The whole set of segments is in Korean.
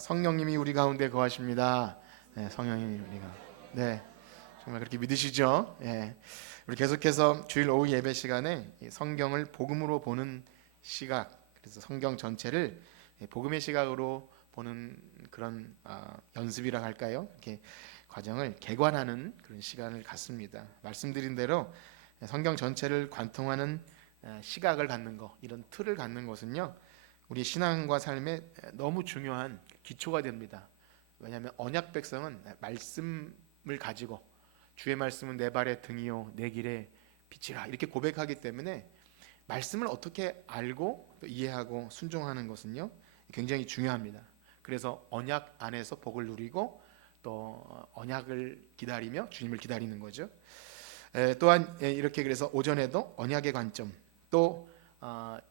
성령님이 우리 가운데 거하십니다. 성령님이 우리가 정말 그렇게 믿으시죠? 우리 계속해서 주일 오후 예배 시간에 이 성경을 복음으로 보는 시각, 그래서 성경 전체를 복음의 시각으로 보는 그런 연습이라 할까요? 이렇게 과정을 개관하는 그런 시간을 갖습니다. 말씀드린 대로 성경 전체를 관통하는 시각을 갖는 것, 이런 틀을 갖는 것은요, 우리 신앙과 삶에 너무 중요한 기초가 됩니다. 왜냐하면 언약 백성은 말씀을 가지고 주의 말씀은 내 발의 등이요 내 길의 빛이라 이렇게 고백하기 때문에 말씀을 어떻게 알고 또 이해하고 순종하는 것은요 굉장히 중요합니다. 그래서 언약 안에서 복을 누리고 또 언약을 기다리며 주님을 기다리는 거죠. 또한 이렇게 그래서 오전에도 언약의 관점, 또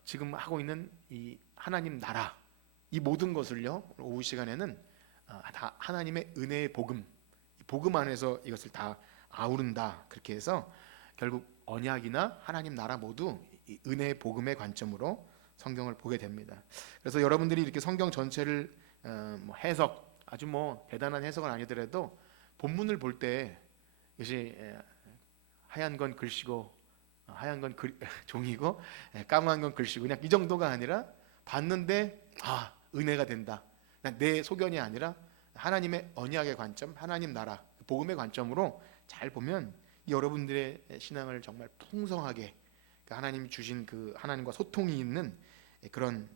지금 하고 있는 이 하나님 나라, 이 모든 것을요 오후 시간에는 다 하나님의 은혜의 복음, 복음 안에서 이것을 다 아우른다, 그렇게 해서 결국 언약이나 하나님 나라 모두 이 은혜의 복음의 관점으로 성경을 보게 됩니다. 그래서 여러분들이 이렇게 성경 전체를 해석, 아주 대단한 해석은 아니더라도 본문을 볼 때 이것이 하얀 건 글씨고 하얀 건 종이고 까만 건 글씨고 그냥 이 정도가 아니라 봤는데 은혜가 된다, 그냥 내 소견이 아니라 하나님의 언약의 관점, 하나님 나라 복음의 관점으로 잘 보면 여러분들의 신앙을 정말 풍성하게 하나님이 주신 그 하나님과 소통이 있는 그런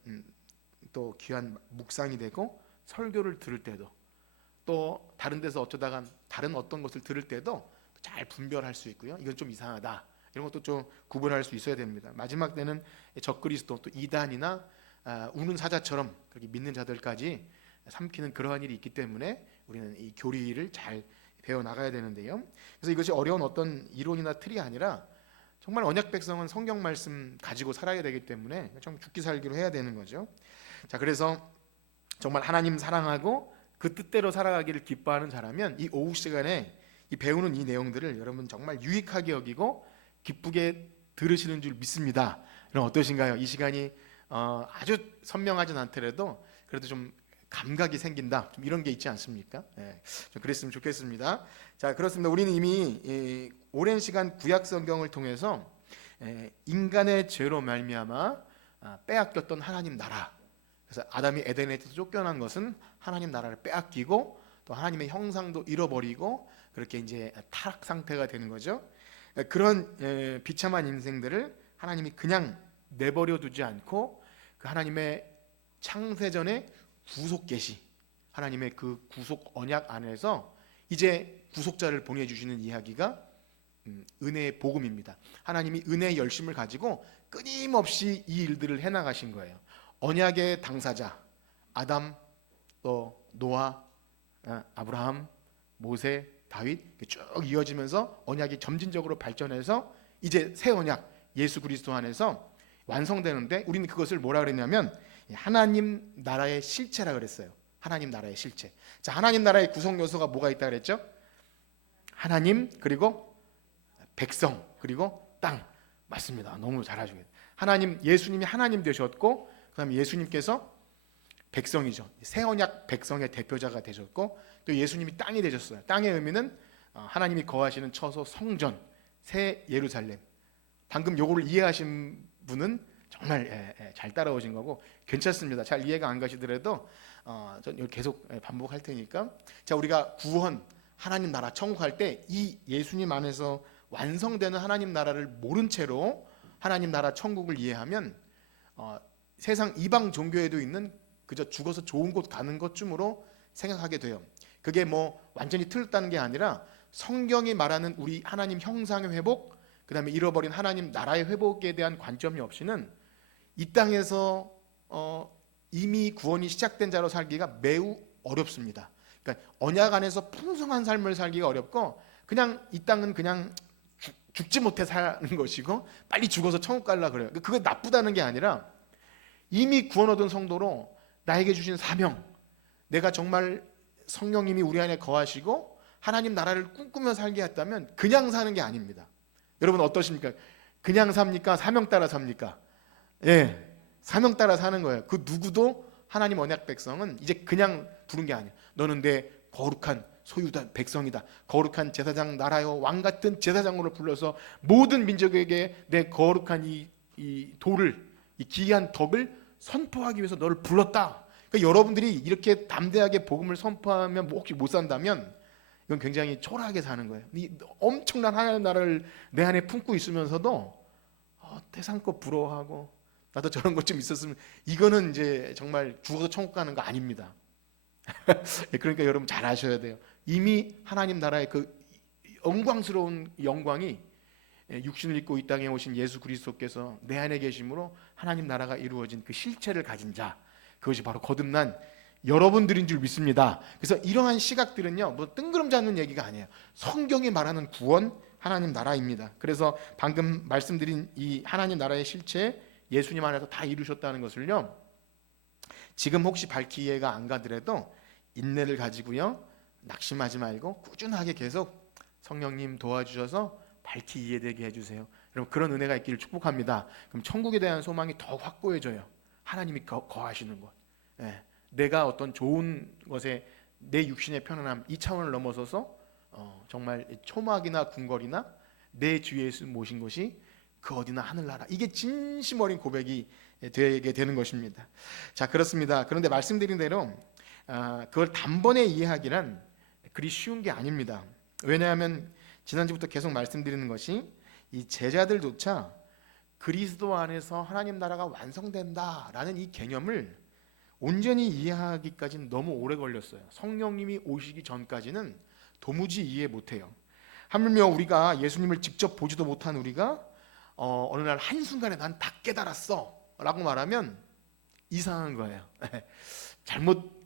또 귀한 묵상이 되고, 설교를 들을 때도 또 다른 데서 어쩌다가 다른 어떤 것을 들을 때도 잘 분별할 수 있고요, 이건 좀 이상하다 이런 것도 좀 구분할 수 있어야 됩니다. 마지막 때는 적그리스도, 또 이단이나 우는 사자처럼 그렇게 믿는 자들까지 삼키는 그러한 일이 있기 때문에 우리는 이 교리를 잘 배워나가야 되는데요. 그래서 이것이 어려운 어떤 이론이나 틀이 아니라 정말 언약 백성은 성경 말씀 가지고 살아야 되기 때문에 좀 죽기 살기로 해야 되는 거죠. 자, 그래서 정말 하나님 사랑하고 그 뜻대로 살아가기를 기뻐하는 자라면 이 오후 시간에 이 배우는 이 내용들을 여러분 정말 유익하게 여기고 기쁘게 들으시는 줄 믿습니다. 그럼 어떠신가요? 이 시간이 아주 선명하진 않더라도 그래도 좀 감각이 생긴다, 좀 이런 게 있지 않습니까? 좀 그랬으면 좋겠습니다. 자, 그렇습니다. 우리는 이미 오랜 시간 구약 성경을 통해서 인간의 죄로 말미암아 빼앗겼던 하나님 나라, 그래서 아담이 에덴에서 쫓겨난 것은 하나님 나라를 빼앗기고 또 하나님의 형상도 잃어버리고 그렇게 이제 타락 상태가 되는 거죠. 그런 비참한 인생들을 하나님이 그냥 내버려 두지 않고 그 하나님의 창세전의 구속 계시, 하나님의 그 구속 언약 안에서 이제 구속자를 보내주시는 이야기가 은혜의 복음입니다. 하나님이 은혜의 열심을 가지고 끊임없이 이 일들을 해나가신 거예요. 언약의 당사자 아담, 또 노아, 아브라함, 모세, 다윗 쭉 이어지면서 언약이 점진적으로 발전해서 이제 새 언약 예수 그리스도 안에서 완성되는데, 우리는 그것을 뭐라 그랬냐면 하나님 나라의 실체라 그랬어요. 하나님 나라의 실체. 자, 하나님 나라의 구성 요소가 뭐가 있다 그랬죠? 하나님, 그리고 백성, 그리고 땅. 맞습니다. 너무 잘하시겠어요. 하나님, 예수님이 하나님 되셨고, 그다음에 예수님께서 백성이죠. 새 언약 백성의 대표자가 되셨고, 또 예수님이 땅이 되셨어요. 땅의 의미는 하나님이 거하시는 처소, 성전, 새 예루살렘. 방금 요거를 이해하신 분은 정말 잘 따라오신 거고 괜찮습니다. 잘 이해가 안 가시더라도 전 계속 반복할 테니까. 자, 우리가 구원, 하나님 나라, 천국 할 때 이 예수님 안에서 완성되는 하나님 나라를 모른 채로 하나님 나라 천국을 이해하면 세상 이방 종교에도 있는 그저 죽어서 좋은 곳 가는 것쯤으로 생각하게 돼요. 그게 완전히 틀렸다는 게 아니라 성경이 말하는 우리 하나님 형상의 회복, 그 다음에 잃어버린 하나님 나라의 회복에 대한 관점이 없이는 이 땅에서 이미 구원이 시작된 자로 살기가 매우 어렵습니다. 그러니까 언약 안에서 풍성한 삶을 살기가 어렵고, 그냥 이 땅은 그냥 죽지 못해 사는 것이고 빨리 죽어서 천국 갈라 그래요. 그게 나쁘다는 게 아니라 이미 구원 얻은 성도로 나에게 주신 사명, 내가 정말 성령님이 우리 안에 거하시고 하나님 나라를 꿈꾸며 살게 했다면 그냥 사는 게 아닙니다. 여러분 어떠십니까? 그냥 삽니까? 사명 따라 삽니까? 사명 따라 사는 거예요. 그 누구도 하나님 언약 백성은 이제 그냥 부른 게 아니야. 너는 내 거룩한 소유다 백성이다. 거룩한 제사장 나라요 왕 같은 제사장으로 불러서 모든 민족에게 내 거룩한 이 도를, 이 기이한 덕을 선포하기 위해서 너를 불렀다. 그러니까 여러분들이 이렇게 담대하게 복음을 선포하면 혹시 못 산다면 이건 굉장히 초라하게 사는 거예요. 이 엄청난 하나님 나라를 내 안에 품고 있으면서도 태산껏 부러워하고 나도 저런 것 좀 있었으면, 이거는 이제 정말 죽어서 천국 가는 거 아닙니다. 그러니까 여러분 잘 아셔야 돼요. 이미 하나님 나라의 그 영광스러운 영광이 육신을 입고 이 땅에 오신 예수 그리스도께서 내 안에 계심으로 하나님 나라가 이루어진 그 실체를 가진 자, 그것이 바로 거듭난 여러분들인 줄 믿습니다. 그래서 이러한 시각들은요, 뭐 뜬구름 잡는 얘기가 아니에요. 성경이 말하는 구원, 하나님 나라입니다. 그래서 방금 말씀드린 이 하나님 나라의 실체, 예수님 안에서 다 이루셨다는 것을요, 지금 혹시 밝히 이해가 안 가더라도 인내를 가지고요, 낙심하지 말고 꾸준하게 계속 성령님 도와주셔서 밝히 이해되게 해주세요. 여러분 그런 은혜가 있기를 축복합니다. 그럼 천국에 대한 소망이 더 확고해져요. 하나님이 거하시는 것. 내가 어떤 좋은 것에 내 육신의 편안함 이 차원을 넘어서서 정말 초막이나 궁궐이나 내 주위에 모신 것이 그 어디나 하늘나라, 이게 진심 어린 고백이 되게 되는 것입니다. 자, 그렇습니다. 그런데 말씀드린 대로 그걸 단번에 이해하기란 그리 쉬운 게 아닙니다. 왜냐하면 지난주부터 계속 말씀드리는 것이 이 제자들조차 그리스도 안에서 하나님 나라가 완성된다라는 이 개념을 온전히 이해하기까지는 너무 오래 걸렸어요. 성령님이 오시기 전까지는 도무지 이해 못해요. 하물며 우리가 예수님을 직접 보지도 못한 우리가 어느 날 한순간에 난 다 깨달았어 라고 말하면 이상한 거예요.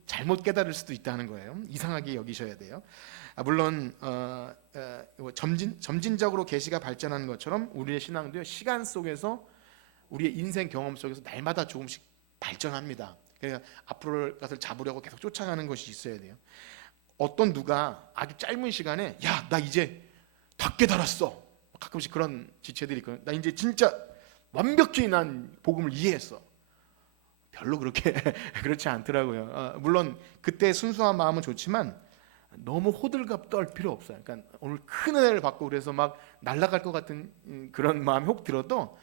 잘못 깨달을 수도 있다는 거예요. 이상하게 여기셔야 돼요. 물론 점진적으로 계시가 발전하는 것처럼 우리의 신앙도 시간 속에서 우리의 인생 경험 속에서 날마다 조금씩 발전합니다. 그러니까 앞으로의 것을 잡으려고 계속 쫓아가는 것이 있어야 돼요. 어떤 누가 아주 짧은 시간에 야, 나 이제 다 깨달았어, 가끔씩 그런 지체들이 있거든요. 나 이제 진짜 완벽히 난 복음을 이해했어. 별로 그렇게 그렇지 않더라고요. 물론 그때 순수한 마음은 좋지만 너무 호들갑 떨 필요 없어요. 그러니까 오늘 큰 은혜를 받고 그래서 막 날아갈 것 같은 그런 마음이 혹 들어도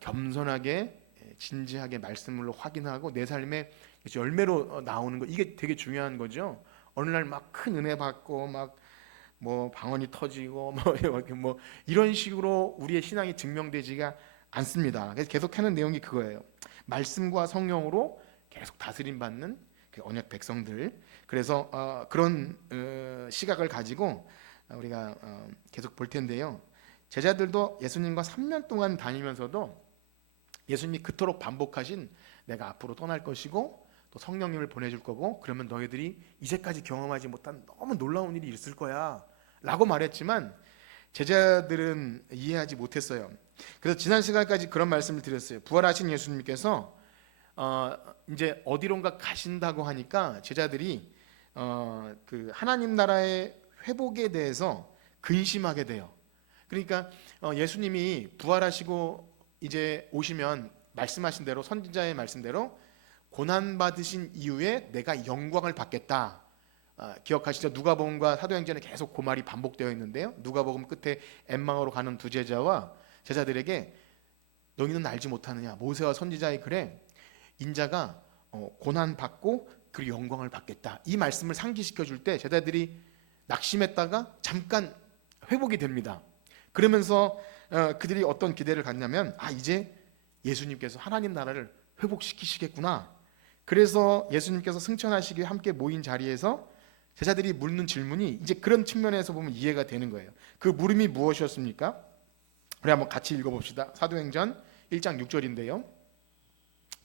겸손하게 진지하게 말씀으로 확인하고 내 삶의 열매로 나오는 거, 이게 되게 중요한 거죠. 어느 날 막 큰 은혜 받고 막 뭐 방언이 터지고 뭐 이런 식으로 우리의 신앙이 증명되지가 않습니다. 그래서 계속하는 내용이 그거예요. 말씀과 성령으로 계속 다스림 받는 그 언약 백성들. 그래서 그런 시각을 가지고 우리가 계속 볼 텐데요. 제자들도 예수님과 3년 동안 다니면서도 예수님이 그토록 반복하신 내가 앞으로 떠날 것이고 또 성령님을 보내줄 거고 그러면 너희들이 이제까지 경험하지 못한 너무 놀라운 일이 있을 거야 라고 말했지만 제자들은 이해하지 못했어요. 그래서 지난 시간까지 그런 말씀을 드렸어요. 부활하신 예수님께서 이제 어디론가 가신다고 하니까 제자들이 그 하나님 나라의 회복에 대해서 근심하게 돼요. 그러니까 예수님이 부활하시고 이제 오시면 말씀하신 대로, 선지자의 말씀대로 고난 받으신 이후에 내가 영광을 받겠다. 기억하시죠? 누가복음과 사도행전에 계속 그 말이 반복되어 있는데요. 누가복음 끝에 엠마오로 가는 두 제자와 제자들에게 너희는 알지 못하느냐, 모세와 선지자의 글에 인자가 고난 받고 그리고 영광을 받겠다, 이 말씀을 상기시켜 줄 때 제자들이 낙심했다가 잠깐 회복이 됩니다. 그러면서 그들이 어떤 기대를 갖냐면 이제 예수님께서 하나님 나라를 회복시키시겠구나. 그래서 예수님께서 승천하시기 위해 함께 모인 자리에서 제자들이 묻는 질문이 이제 그런 측면에서 보면 이해가 되는 거예요. 그 물음이 무엇이었습니까? 우리 한번 같이 읽어봅시다. 사도행전 1장 6절인데요.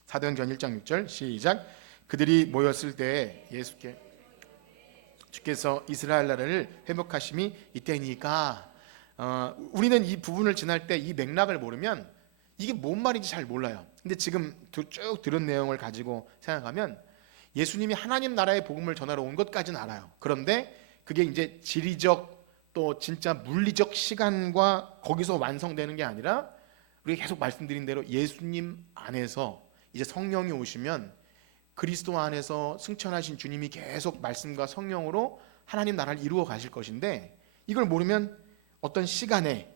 사도행전 1장 6절 시작. 그들이 모였을 때 주께서 이스라엘 나라를 회복하심이 이때니까. 우리는 이 부분을 지날 때 이 맥락을 모르면 이게 뭔 말인지 잘 몰라요. 근데 지금 쭉 들은 내용을 가지고 생각하면 예수님이 하나님 나라의 복음을 전하러 온 것까지는 알아요. 그런데 그게 이제 지리적 또 진짜 물리적 시간과 거기서 완성되는 게 아니라 우리가 계속 말씀드린 대로 예수님 안에서 이제 성령이 오시면 그리스도 안에서 승천하신 주님이 계속 말씀과 성령으로 하나님 나라를 이루어 가실 것인데, 이걸 모르면 어떤 시간에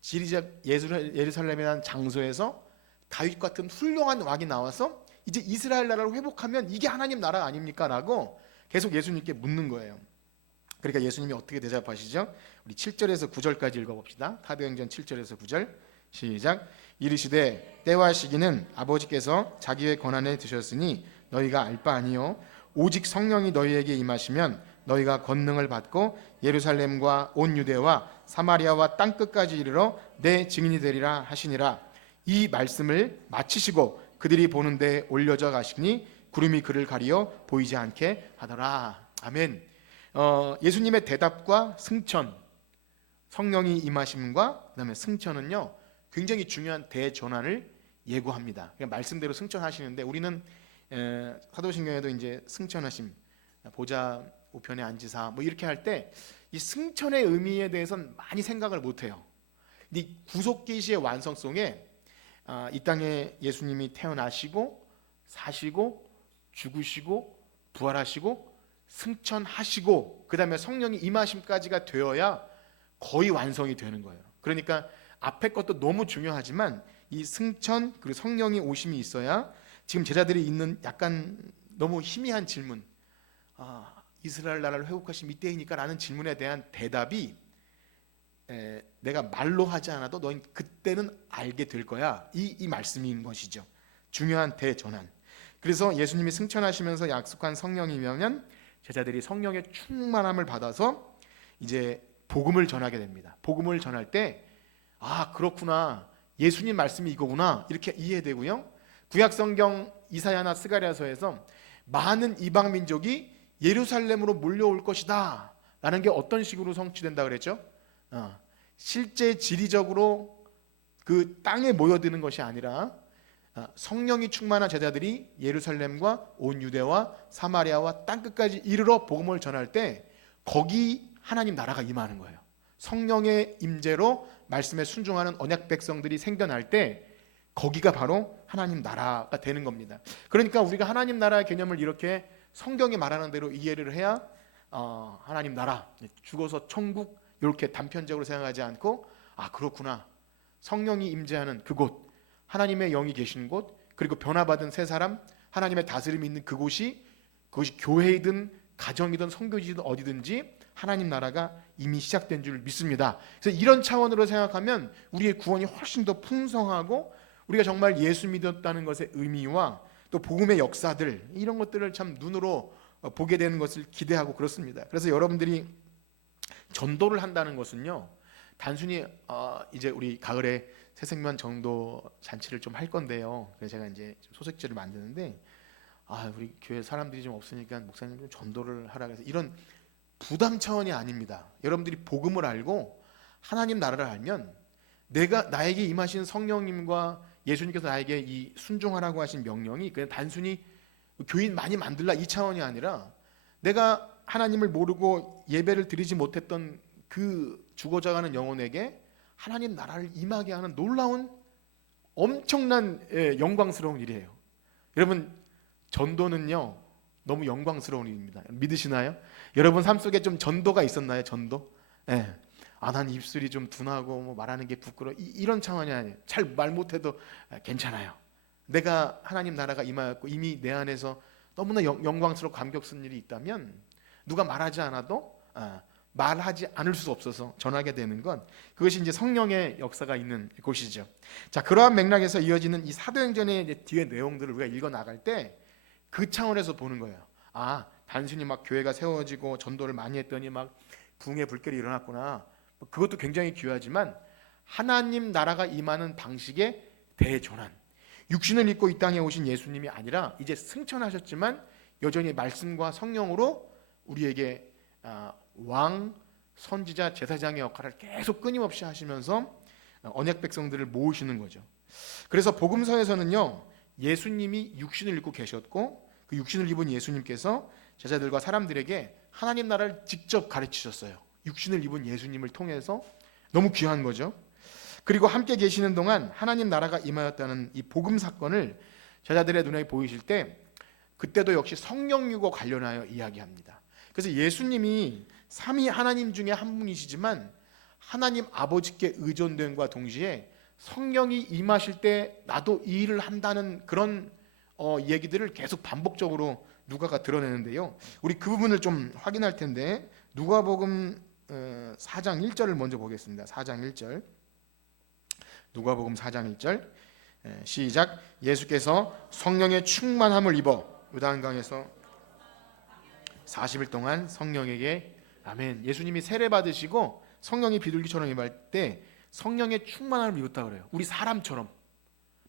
지리적 예루살렘이라는 장소에서 다윗 같은 훌륭한 왕이 나와서 이제 이스라엘 나라를 회복하면 이게 하나님 나라 아닙니까? 라고 계속 예수님께 묻는 거예요. 그러니까 예수님이 어떻게 대답하시죠? 우리 7절에서 9절까지 읽어봅시다. 사도행전 7절에서 9절 시작. 이르시되 때와 시기는 아버지께서 자기의 권한에 두셨으니 너희가 알 바 아니요 오직 성령이 너희에게 임하시면 너희가 권능을 받고 예루살렘과 온 유대와 사마리아와 땅끝까지 이르러 내 증인이 되리라 하시니라. 이 말씀을 마치시고 그들이 보는 데에 올려져 가시니 구름이 그를 가리어 보이지 않게 하더라. 아멘. 예수님의 대답과 승천, 성령이 임하심과 그다음에 승천은요 굉장히 중요한 대전환을 예고합니다. 그냥 말씀대로 승천하시는데, 우리는 사도신경에도 이제 승천하심, 보좌 우편에 앉으사 뭐 이렇게 할 때 이 승천의 의미에 대해서는 많이 생각을 못해요. 근데 구속 계시의 완성성에 이 땅에 예수님이 태어나시고 사시고 죽으시고 부활하시고 승천하시고 그 다음에 성령이 임하심까지가 되어야 거의 완성이 되는 거예요. 그러니까 앞에 것도 너무 중요하지만 이 승천 그리고 성령이 오심이 있어야, 지금 제자들이 있는 약간 너무 희미한 질문, 이스라엘 나라를 회복하신 이때이니까 라는 질문에 대한 대답이 내가 말로 하지 않아도 너희 그때는 알게 될 거야, 이 말씀인 것이죠. 중요한 대전환. 그래서 예수님이 승천하시면서 약속한 성령이면 제자들이 성령의 충만함을 받아서 이제 복음을 전하게 됩니다. 복음을 전할 때 그렇구나, 예수님 말씀이 이거구나, 이렇게 이해되고요. 구약성경 이사야나 스가랴서에서 많은 이방 민족이 예루살렘으로 몰려올 것이다 라는 게 어떤 식으로 성취된다 그랬죠? 실제 지리적으로 그 땅에 모여드는 것이 아니라 성령이 충만한 제자들이 예루살렘과 온 유대와 사마리아와 땅끝까지 이르러 복음을 전할 때 거기 하나님 나라가 임하는 거예요. 성령의 임재로 말씀에 순종하는 언약 백성들이 생겨날 때 거기가 바로 하나님 나라가 되는 겁니다. 그러니까 우리가 하나님 나라의 개념을 이렇게 성경이 말하는 대로 이해를 해야 하나님 나라, 죽어서 천국 이렇게 단편적으로 생각하지 않고 그렇구나, 성령이 임재하는 그곳, 하나님의 영이 계신 곳, 그리고 변화받은 새 사람, 하나님의 다스림이 있는 그것이 교회이든 가정이든 선교지든 어디든지 하나님 나라가 이미 시작된 줄 믿습니다. 그래서 이런 차원으로 생각하면 우리의 구원이 훨씬 더 풍성하고 우리가 정말 예수 믿었다는 것의 의미와 또 복음의 역사들, 이런 것들을 참 눈으로 보게 되는 것을 기대하고 그렇습니다. 그래서 여러분들이 전도를 한다는 것은요, 단순히 이제 우리 가을에 새생명 전도 잔치를 좀 할 건데요. 그래서 제가 이제 소식지를 만드는데 우리 교회 사람들이 좀 없으니까 목사님 좀 전도를 하라 해서, 이런 부담 차원이 아닙니다. 여러분들이 복음을 알고 하나님 나라를 알면 나에게 임하신 성령님과 예수님께서 나에게 이 순종하라고 하신 명령이 그냥 단순히 교인 많이 만들라 이 차원이 아니라, 내가 하나님을 모르고 예배를 드리지 못했던 그 죽어져가는 영혼에게 하나님 나라를 임하게 하는 놀라운 엄청난 영광스러운 일이에요. 여러분, 전도는요 너무 영광스러운 일입니다. 믿으시나요? 여러분 삶 속에 좀 전도가 있었나요? 전도? 난 입술이 좀 둔하고 뭐 말하는 게 부끄러워, 이런 차원이 아니에요. 잘 말 못해도 괜찮아요. 내가 하나님 나라가 임하였고 이미 내 안에서 너무나 영광스럽고 감격스러운 일이 있다면 누가 말하지 않아도 말하지 않을 수 없어서 전하게 되는 건, 그것이 이제 성령의 역사가 있는 곳이죠. 자, 그러한 맥락에서 이어지는 이 사도행전의 이제 뒤에 내용들을 우리가 읽어 나갈 때 그 차원에서 보는 거예요. 단순히 막 교회가 세워지고 전도를 많이 했더니 막 붕의 불길이 일어났구나. 그것도 굉장히 귀하지만 하나님 나라가 임하는 방식의 대전환, 육신을 입고 이 땅에 오신 예수님이 아니라 이제 승천하셨지만 여전히 말씀과 성령으로 우리에게 왕, 선지자, 제사장의 역할을 계속 끊임없이 하시면서 언약 백성들을 모으시는 거죠. 그래서 복음서에서는요, 예수님이 육신을 입고 계셨고 그 육신을 입은 예수님께서 제자들과 사람들에게 하나님 나라를 직접 가르치셨어요. 육신을 입은 예수님을 통해서. 너무 귀한 거죠. 그리고 함께 계시는 동안 하나님 나라가 임하였다는 이 복음 사건을 제자들의 눈에 보이실 때 그때도 역시 성령님과 관련하여 이야기합니다. 그래서 예수님이 삼위 하나님 중에 한 분이시지만 하나님 아버지께 의존됨과 동시에 성령이 임하실 때 나도 이 일을 한다는 그런 얘기들을 계속 반복적으로 누가가 드러내는데요. 우리 그 부분을 좀 확인할 텐데 누가복음 4장 1절을 먼저 보겠습니다. 4장 1절. 누가복음 4장 1절. 시작. 예수께서 성령의 충만함을 입어 요단강에서 40일 동안 성령에게 아멘. 예수님이 세례 받으시고 성령이 비둘기처럼 임할 때 성령의 충만함을 입었다 그래요. 우리 사람처럼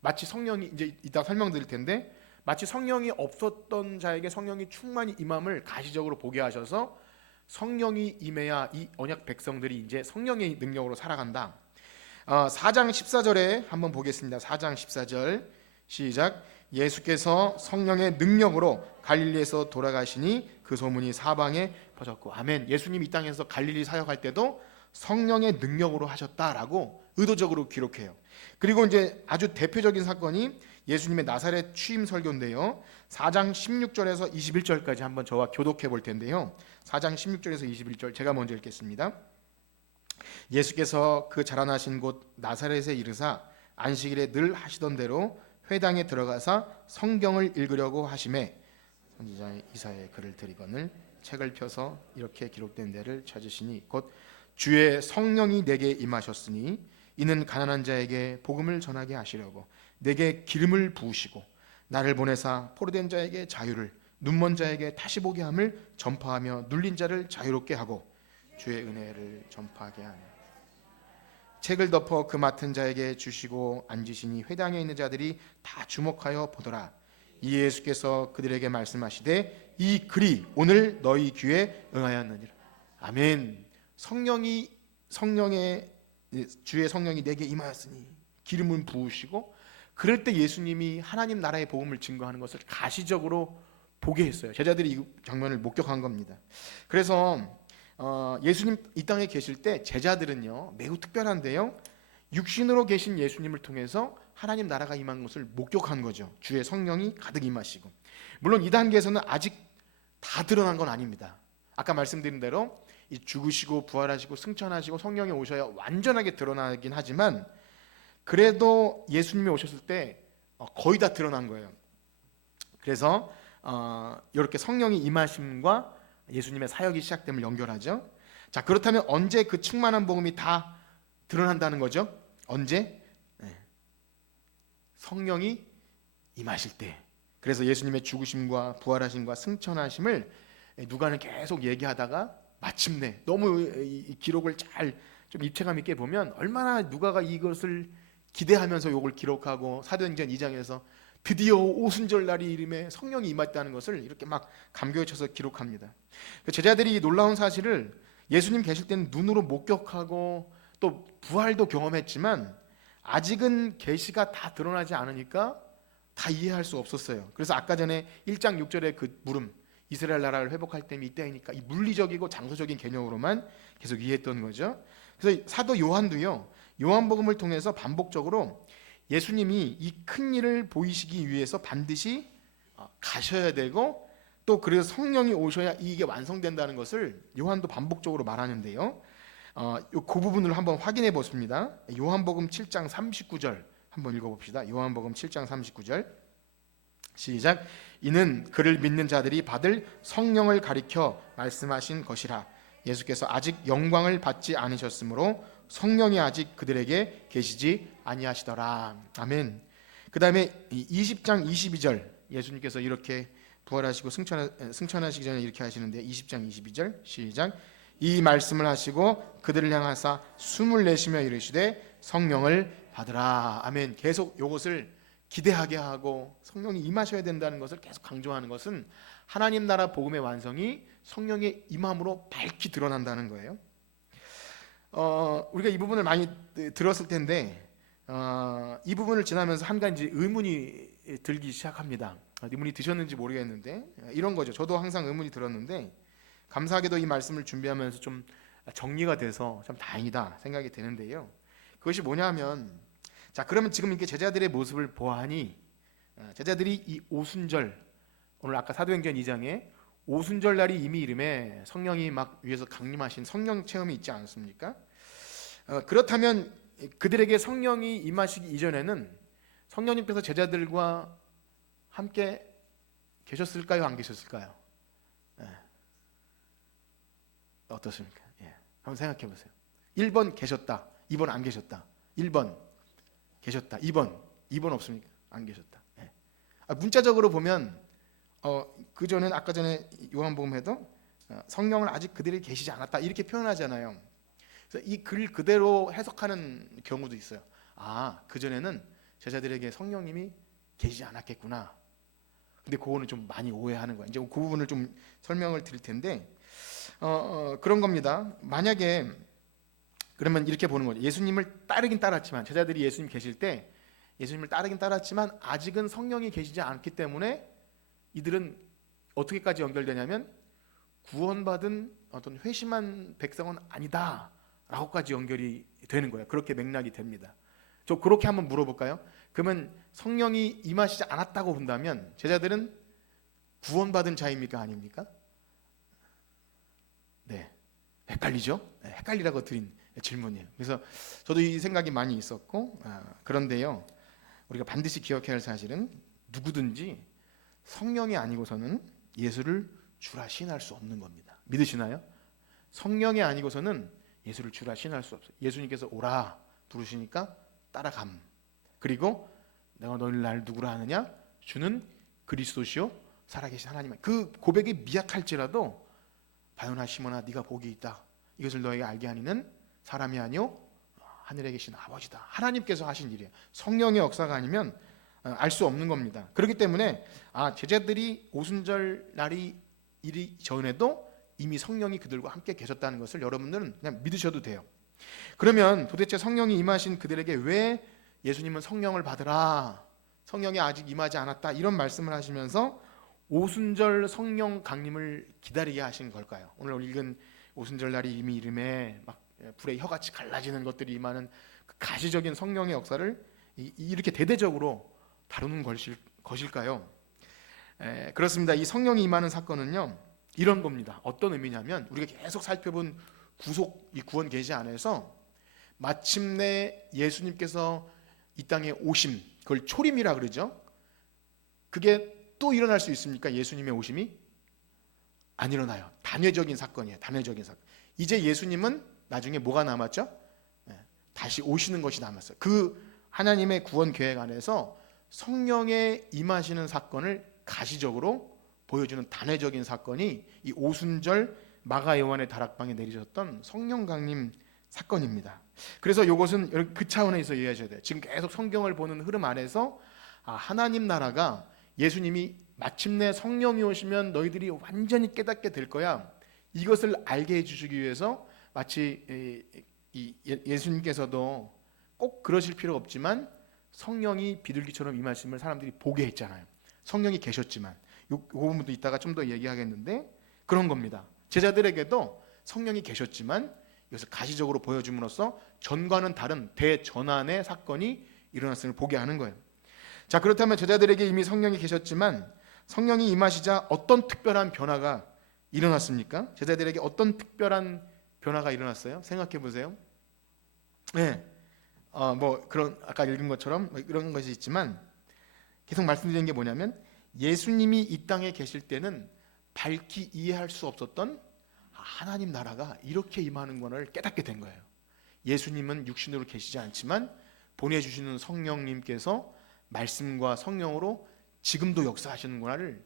마치 성령이 이제 이따 설명드릴 텐데 마치 성령이 없었던 자에게 성령이 충만히 임함을 가시적으로 보게 하셔서 성령이 임해야 이 언약 백성들이 이제 성령의 능력으로 살아간다. 4장 14절에 한번 보겠습니다. 4장 14절 시작. 예수께서 성령의 능력으로 갈릴리에서 돌아가시니 그 소문이 사방에 퍼졌고 아멘. 예수님이 이 땅에서 갈릴리 사역할 때도 성령의 능력으로 하셨다라고 의도적으로 기록해요. 그리고 이제 아주 대표적인 사건이 예수님의 나사렛 취임 설교인데요. 4장 16절에서 21절까지 한번 저와 교독해 볼 텐데요. 4장 16절에서 21절 제가 먼저 읽겠습니다. 예수께서 그 자라나신 곳 나사렛에 이르사 안식일에 늘 하시던 대로 회당에 들어가사 성경을 읽으려고 하심에 선지자 이사야의 글을 들이거늘 책을 펴서 이렇게 기록된 데를 찾으시니 곧 주의 성령이 내게 임하셨으니 이는 가난한 자에게 복음을 전하게 하시려고 내게 기름을 부으시고 나를 보내사 포로된 자에게 자유를 눈먼 자에게 다시 보게 함을 전파하며 눌린 자를 자유롭게 하고 주의 은혜를 전파하게 하며 책을 덮어 그 맡은 자에게 주시고 앉으시니 회당에 있는 자들이 다 주목하여 보더라. 이 예수께서 그들에게 말씀하시되 이 글이 오늘 너희 귀에 응하였느니라. 아멘. 주의 성령이 내게 임하였으니 기름을 부으시고 그럴 때 예수님이 하나님 나라의 복음을 증거하는 것을 가시적으로 보게 했어요. 제자들이 이 장면을 목격한 겁니다. 그래서 예수님 이 땅에 계실 때 제자들은요 매우 특별한데요. 육신으로 계신 예수님을 통해서 하나님 나라가 임한 것을 목격한 거죠. 주의 성령이 가득 임하시고 물론 이 단계에서는 아직 다 드러난 건 아닙니다. 아까 말씀드린 대로 이 죽으시고 부활하시고 승천하시고 성령이 오셔야 완전하게 드러나긴 하지만 그래도 예수님이 오셨을 때 거의 다 드러난 거예요. 그래서 이렇게 성령이 임하심과 예수님의 사역이 시작됨을 연결하죠. 자, 그렇다면 언제 그 충만한 복음이 다 드러난다는 거죠? 언제? 성령이 임하실 때. 그래서 예수님의 죽으심과 부활하심과 승천하심을 누가는 계속 얘기하다가 마침내 너무 이 기록을 잘 좀 입체감 있게 보면 얼마나 누가가 이것을 기대하면서 이걸 기록하고 사도행전 2장에서 드디어 오순절 날이 이름에 성령이 임했다는 것을 이렇게 막 감격에 쳐서 기록합니다. 제자들이 이 놀라운 사실을 예수님 계실 때는 눈으로 목격하고 또 부활도 경험했지만 아직은 계시가 다 드러나지 않으니까 다 이해할 수 없었어요. 그래서 아까 전에 1장 6절의 그 물음 이스라엘 나라를 회복할 때면 이때이니까 이 물리적이고 장소적인 개념으로만 계속 이해했던 거죠. 그래서 사도 요한도요. 요한복음을 통해서 반복적으로 예수님이 이 큰 일을 보이시기 위해서 반드시 가셔야 되고 또 그래서 성령이 오셔야 이게 완성된다는 것을 요한도 반복적으로 말하는데요. 그 부분을 한번 확인해 보십니다. 요한복음 7장 39절 한번 읽어봅시다. 요한복음 7장 39절 시작. 이는 그를 믿는 자들이 받을 성령을 가리켜 말씀하신 것이라. 예수께서 아직 영광을 받지 않으셨으므로 성령이 아직 그들에게 계시지 아니하시더라. 아멘. 그 다음에 20장 22절 예수님께서 이렇게 부활하시고 승천하시기 전에 이렇게 하시는데 20장 22절 시작. 이 말씀을 하시고 그들을 향하사 숨을 내쉬며 이르시되 성령을 받으라. 아멘. 계속 이것을 기대하게 하고 성령이 임하셔야 된다는 것을 계속 강조하는 것은 하나님 나라 복음의 완성이 성령의 임함으로 밝히 드러난다는 거예요. 우리가 이 부분을 많이 들었을 텐데 이 부분을 지나면서 한 가지 의문이 들기 시작합니다. 의문이 드셨는지 모르겠는데 이런 거죠. 저도 항상 의문이 들었는데 감사하게도 이 말씀을 준비하면서 좀 정리가 돼서 참 다행이다 생각이 되는데요. 그것이 뭐냐면 자 그러면 지금 이렇게 제자들의 모습을 보아하니 제자들이 이 오순절 오늘 아까 사도행전 2장에 오순절 날이 이미 이름에 성령이 막 위에서 강림하신 성령 체험이 있지 않습니까? 그렇다면 그들에게 성령이 임하시기 이전에는 성령님께서 제자들과 함께 계셨을까요? 안 계셨을까요? 예. 어떻습니까? 예. 한번 생각해 보세요. 1번 계셨다. 2번 안 계셨다. 1번 계셨다. 2번 없습니까? 안 계셨다. 예. 문자적으로 보면 그 전에 아까 전에 요한복음에도 성령을 아직 그들이 계시지 않았다 이렇게 표현하잖아요. 그래서 이 글 그대로 해석하는 경우도 있어요. 그 전에는 제자들에게 성령님이 계시지 않았겠구나. 근데 그거는 좀 많이 오해하는 거예요. 이제 그 부분을 좀 설명을 드릴 텐데 그런 겁니다. 만약에 그러면 이렇게 보는 거죠. 예수님을 따르긴 따랐지만 제자들이 예수님 계실 때 예수님을 따르긴 따랐지만 아직은 성령이 계시지 않기 때문에 이들은 어떻게까지 연결되냐면 구원받은 어떤 회심한 백성은 아니다라고까지 연결이 되는 거예요. 그렇게 맥락이 됩니다. 저 그렇게 한번 물어볼까요? 그러면 성령이 임하시지 않았다고 본다면 제자들은 구원받은 자입니까? 아닙니까? 네, 헷갈리죠? 네, 헷갈리라고 드린 질문이에요. 그래서 저도 이 생각이 많이 있었고 그런데요, 우리가 반드시 기억해야 할 사실은 누구든지 성령이 아니고서는 예수를 주라 시인할 수 없는 겁니다. 믿으시나요? 성령이 아니고서는 예수를 주라 시인할 수 없어요. 예수님께서 오라 부르시니까 따라감. 그리고 내가 너희를 날 누구라 하느냐? 주는 그리스도시요 살아계신 하나님. 그 고백이 미약할지라도 바요나 시몬아 네가 복이 있다. 이것을 너에게 알게 하니는 사람이 아니요 하늘에 계신 아버지다. 하나님께서 하신 일이에요. 성령의 역사가 아니면 알 수 없는 겁니다. 그렇기 때문에 제자들이 오순절 날이 이리 전에도 이미 성령이 그들과 함께 계셨다는 것을 여러분들은 그냥 믿으셔도 돼요. 그러면 도대체 성령이 임하신 그들에게 왜 예수님은 성령을 받으라, 성령이 아직 임하지 않았다 이런 말씀을 하시면서 오순절 성령 강림을 기다리게 하신 걸까요? 오늘 읽은 오순절 날이 이미 이름에 막 불의 혀같이 갈라지는 것들이 임하는 그 가시적인 성령의 역사를 이렇게 대대적으로 다루는 것일까요? 그렇습니다. 이 성령이 임하는 사건은요 이런 겁니다. 어떤 의미냐면 우리가 계속 살펴본 이 구원 계시 안에서 마침내 예수님께서 이 땅에 오심, 그걸 초림이라 그러죠. 그게 또 일어날 수 있습니까? 예수님의 오심이 안 일어나요. 단회적인 사건이에요. 단회적인 사건. 이제 예수님은 나중에 뭐가 남았죠? 다시 오시는 것이 남았어요. 그 하나님의 구원 계획 안에서 성령의 임하시는 사건을 가시적으로 보여주는 단회적인 사건이 이 오순절 마가 요한의 다락방에 내리셨던 성령 강림 사건입니다. 그래서 이것은 그 차원에서 이해하셔야 돼요. 지금 계속 성경을 보는 흐름 안에서 하나님 나라가 예수님이 마침내 성령이 오시면 너희들이 완전히 깨닫게 될 거야. 이것을 알게 해주시기 위해서 마치 예수님께서도 꼭 그러실 필요 없지만 성령이 비둘기처럼 임하심을 사람들이 보게 했잖아요. 성령이 계셨지만 이 부분도 이따가 좀 더 얘기하겠는데 그런 겁니다. 제자들에게도 성령이 계셨지만 이것을 가시적으로 보여줌으로써 전과는 다른 대전환의 사건이 일어났음을 보게 하는 거예요. 자, 그렇다면 제자들에게 이미 성령이 계셨지만 성령이 임하시자 어떤 특별한 변화가 일어났습니까? 제자들에게 어떤 특별한 변화가 일어났어요? 생각해 보세요. 네, 뭐 그런 아까 읽은 것처럼 이런 것이 있지만 계속 말씀드리는 게 뭐냐면 예수님이 이 땅에 계실 때는 밝히 이해할 수 없었던 하나님 나라가 이렇게 임하는 것을 깨닫게 된 거예요. 예수님은 육신으로 계시지 않지만 보내주시는 성령님께서 말씀과 성령으로 지금도 역사하시는구나를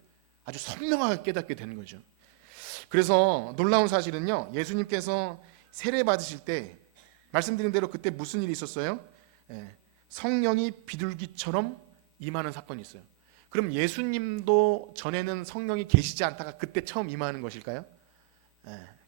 아주 선명하게 깨닫게 되는 거죠. 그래서 놀라운 사실은요, 예수님께서 세례 받으실 때 말씀드린 대로 그때 무슨 일이 있었어요? 성령이 비둘기처럼 임하는 사건이 있어요. 그럼 예수님도 전에는 성령이 계시지 않다가 그때 처음 임하는 것일까요?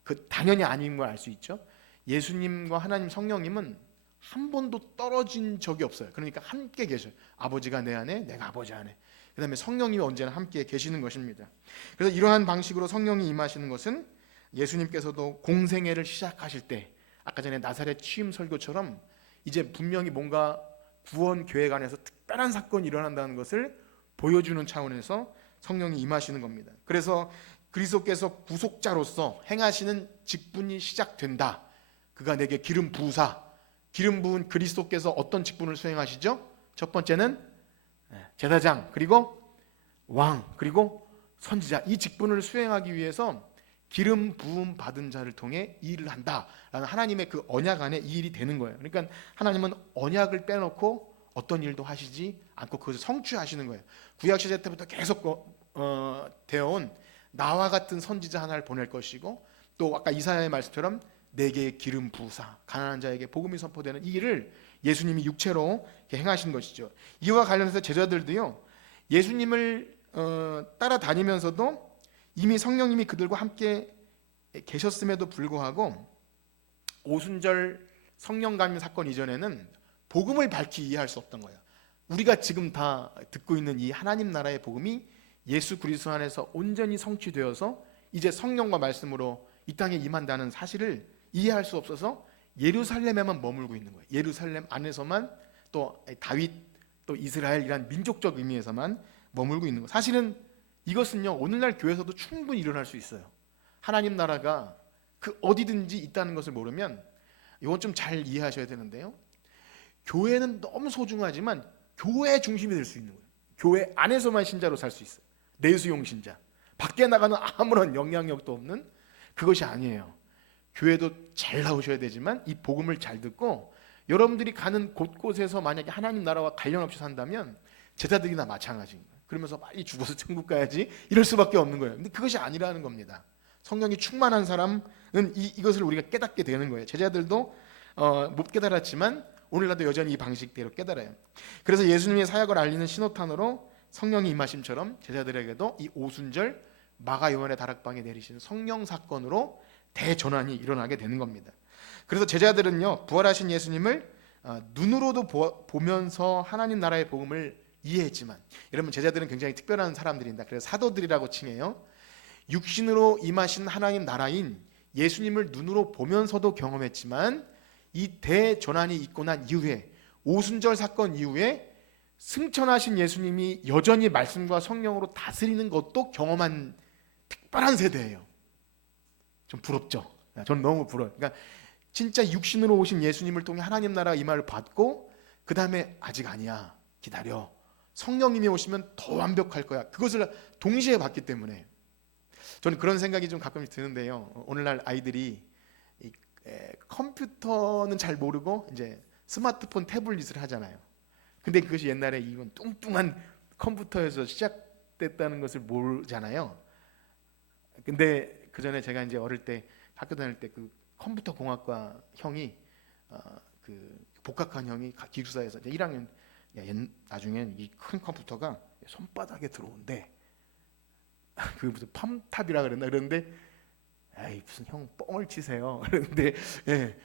그 당연히 아닌 걸 알 수 있죠. 예수님과 하나님 성령님은 한 번도 떨어진 적이 없어요. 그러니까 함께 계셔요. 아버지가 내 안에, 내가 아버지 안에. 그 다음에 성령님이 언제나 함께 계시는 것입니다. 그래서 이러한 방식으로 성령이 임하시는 것은 예수님께서도 공생애를 시작하실 때 아까 전에 나사렛 취임 설교처럼 이제 분명히 뭔가 구원 계획 안에서 특별한 사건이 일어난다는 것을 보여주는 차원에서 성령이 임하시는 겁니다. 그래서 그리스도께서 구속자로서 행하시는 직분이 시작된다. 그가 내게 기름 부으사. 기름 부은 그리스도께서 어떤 직분을 수행하시죠? 첫 번째는 제사장, 그리고 왕, 그리고 선지자. 이 직분을 수행하기 위해서 기름 부음 받은 자를 통해 이 일을 한다라는 하나님의 그 언약 안에 이 일이 되는 거예요. 그러니까 하나님은 언약을 빼놓고 어떤 일도 하시지 않고 그것을 성취하시는 거예요. 구약 시대 때부터 계속 되어온 나와 같은 선지자 하나를 보낼 것이고, 또 아까 이사야의 말씀처럼 내게 기름 부으사 가난한 자에게 복음이 선포되는 이 일을 예수님이 육체로 행하신 것이죠. 이와 관련해서 제자들도요, 예수님을 따라다니면서도 이미 성령님이 그들과 함께 계셨음에도 불구하고 오순절 성령 감림 사건 이전에는 복음을 밝히 이해할 수 없던 거예요. 우리가 지금 다 듣고 있는 이 하나님 나라의 복음이 예수 그리스도 안에서 온전히 성취되어서 이제 성령과 말씀으로 이 땅에 임한다는 사실을 이해할 수 없어서 예루살렘에만 머물고 있는 거예요. 예루살렘 안에서만, 또 다윗, 또 이스라엘이란 민족적 의미에서만 머물고 있는 거예요. 사실은 이것은요, 오늘날 교회에서도 충분히 일어날 수 있어요. 하나님 나라가 그 어디든지 있다는 것을 모르면 이건 좀 잘 이해하셔야 되는데요, 교회는 너무 소중하지만 교회 중심이 될 수 있는 거예요. 교회 안에서만 신자로 살 수 있어요. 내수용 신자. 밖에 나가는 아무런 영향력도 없는, 그것이 아니에요. 교회도 잘 나오셔야 되지만 이 복음을 잘 듣고 여러분들이 가는 곳곳에서 만약에 하나님 나라와 관련 없이 산다면 제자들이나 마찬가지인 거예요. 그러면서 빨리 죽어서 천국 가야지 이럴 수밖에 없는 거예요. 근데 그것이 아니라는 겁니다. 성령이 충만한 사람은 이것을 우리가 깨닫게 되는 거예요. 제자들도 못 깨달았지만 오늘날도 여전히 이 방식대로 깨달아요. 그래서 예수님의 사역을 알리는 신호탄으로 성령이 임하심처럼 제자들에게도 이 오순절 마가 요한의 다락방에 내리신 성령 사건으로 대전환이 일어나게 되는 겁니다. 그래서 제자들은요, 부활하신 예수님을 눈으로도 보면서 하나님 나라의 복음을 이해했지만, 여러분 제자들은 굉장히 특별한 사람들입니다. 그래서 사도들이라고 칭해요. 육신으로 임하신 하나님 나라인 예수님을 눈으로 보면서도 경험했지만 이 대전환이 있고 난 이후에, 오순절 사건 이후에 승천하신 예수님이 여전히 말씀과 성령으로 다스리는 것도 경험한 특별한 세대예요. 좀 부럽죠? 저는 너무 부러워요. 그러니까 진짜 육신으로 오신 예수님을 통해 하나님 나라 임함을 받고, 그 다음에 아직 아니야, 기다려, 성령님이 오시면 더 완벽할 거야, 그것을 동시에 받기 때문에 저는 그런 생각이 좀 가끔씩 드는데요, 오늘날 아이들이 컴퓨터는 잘 모르고 이제 스마트폰 태블릿을 하잖아요. 근데 그것이 옛날에 이건 뚱뚱한 컴퓨터에서 시작됐다는 것을 모르잖아요. 근데 그 전에 제가 이제 어릴 때 학교 다닐 때 그 컴퓨터 공학과 형이 그 복학한 형이 기숙사에서 1학년, 나중엔 이 큰 컴퓨터가 손바닥에 들어온대. 그 무슨 팜탑이라 그랬나 그랬는데, 에이 무슨 형 뻥을 치세요. 그런데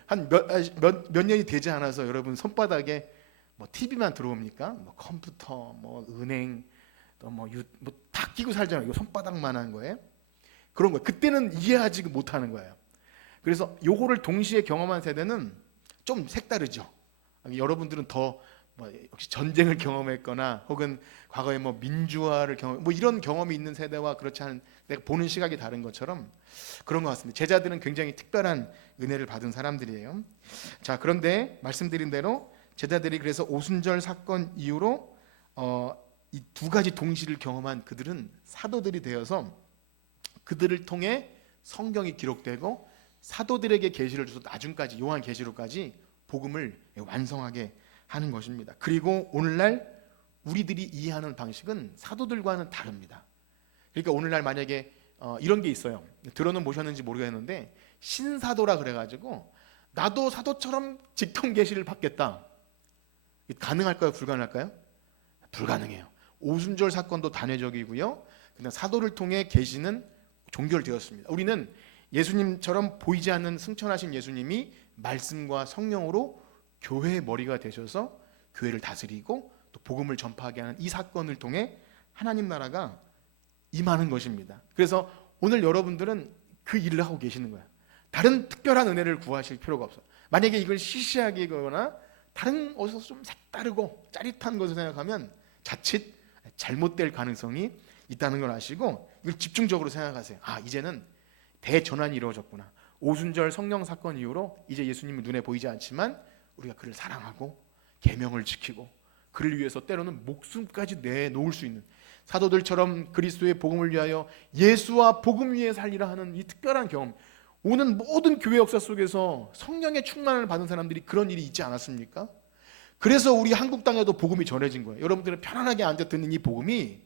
한 몇 년이 되지 않아서 여러분 손바닥에 뭐 TV만 들어옵니까? 뭐 컴퓨터, 뭐 은행, 또 뭐 다 끼고 살잖아요. 이거 손바닥만한 거예요. 그런 거예요. 그때는 이해하지 못하는 거예요. 그래서 요거를 동시에 경험한 세대는 좀 색다르죠. 여러분들은 더 역시 전쟁을 경험했거나 혹은 과거에 뭐 민주화를 뭐 이런 경험이 있는 세대와 그렇지 않은, 내가 보는 시각이 다른 것처럼 그런 것 같습니다. 제자들은 굉장히 특별한 은혜를 받은 사람들이에요. 자, 그런데 말씀드린 대로 제자들이 그래서 오순절 사건 이후로 이 두 가지 동시를 경험한 그들은 사도들이 되어서 그들을 통해 성경이 기록되고 사도들에게 계시를 줘서 나중까지 요한계시록까지 복음을 완성하게 하는 것입니다. 그리고 오늘날 우리들이 이해하는 방식은 사도들과는 다릅니다. 그러니까 오늘날 만약에 이런 게 있어요. 들어는 보셨는지 모르겠는데 신사도라 그래가지고 나도 사도처럼 직통 계시를 받겠다. 가능할까요? 불가능할까요? 불가능해요. 오순절 사건도 단회적이고요. 그냥 사도를 통해 계시는 종결되었습니다. 우리는 예수님처럼 보이지 않는 승천하신 예수님이 말씀과 성령으로 교회의 머리가 되셔서 교회를 다스리고 또 복음을 전파하게 하는 이 사건을 통해 하나님 나라가 임하는 것입니다. 그래서 오늘 여러분들은 그 일을 하고 계시는 거예요. 다른 특별한 은혜를 구하실 필요가 없어요. 만약에 이걸 시시하게거나 다른 어디서 좀 색다르고 짜릿한 것을 생각하면 자칫 잘못될 가능성이 있다는 걸 아시고 이걸 집중적으로 생각하세요. 아, 이제는 대전환이 이루어졌구나. 오순절 성령 사건 이후로 이제 예수님은 눈에 보이지 않지만 우리가 그를 사랑하고 계명을 지키고 그를 위해서 때로는 목숨까지 내놓을 수 있는, 사도들처럼 그리스도의 복음을 위하여 예수와 복음 위에 살리라 하는 이 특별한 경험, 오는 모든 교회 역사 속에서 성령의 충만을 받은 사람들이 그런 일이 있지 않았습니까? 그래서 우리 한국 땅에도 복음이 전해진 거예요. 여러분들은 편안하게 앉아 듣는 이 복음이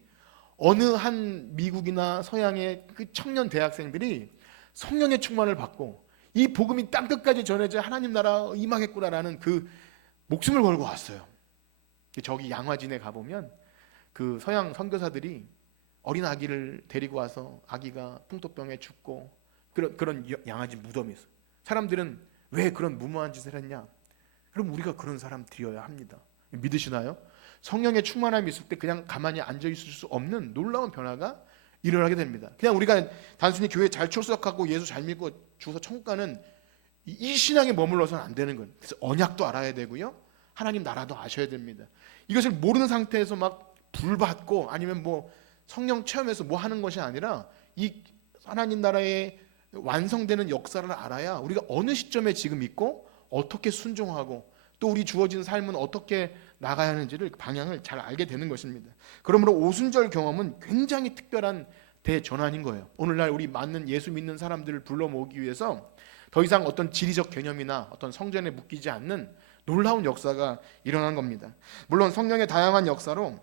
어느 한 미국이나 서양의 그 청년 대학생들이 성령의 충만을 받고 이 복음이 땅끝까지 전해져 하나님 나라 임하겠구나라는 그 목숨을 걸고 왔어요. 저기 양화진에 가보면 그 서양 선교사들이 어린 아기를 데리고 와서 아기가 풍토병에 죽고 그런 양아지 무덤이 있어요. 사람들은 왜 그런 무모한 짓을 했냐? 그럼 우리가 그런 사람 드려야 합니다. 믿으시나요? 성령의 충만함이 있을 때 그냥 가만히 앉아 있을 수 없는 놀라운 변화가 일어나게 됩니다. 그냥 우리가 단순히 교회 잘 출석하고 예수 잘 믿고 죽어서 천국 가는 이 신앙에 머물러서는 안 되는 거예요. 그래서 언약도 알아야 되고요, 하나님 나라도 아셔야 됩니다. 이것을 모르는 상태에서 막 불받고 아니면 뭐 성령 체험해서 뭐 하는 것이 아니라 이 하나님 나라의 완성되는 역사를 알아야 우리가 어느 시점에 지금 있고 어떻게 순종하고 또 우리 주어진 삶은 어떻게 나가야 하는지를 방향을 잘 알게 되는 것입니다. 그러므로 오순절 경험은 굉장히 특별한 대전환인 거예요. 오늘날 우리 많은 예수 믿는 사람들을 불러 모으기 위해서 더 이상 어떤 지리적 개념이나 어떤 성전에 묶이지 않는 놀라운 역사가 일어난 겁니다. 물론 성령의 다양한 역사로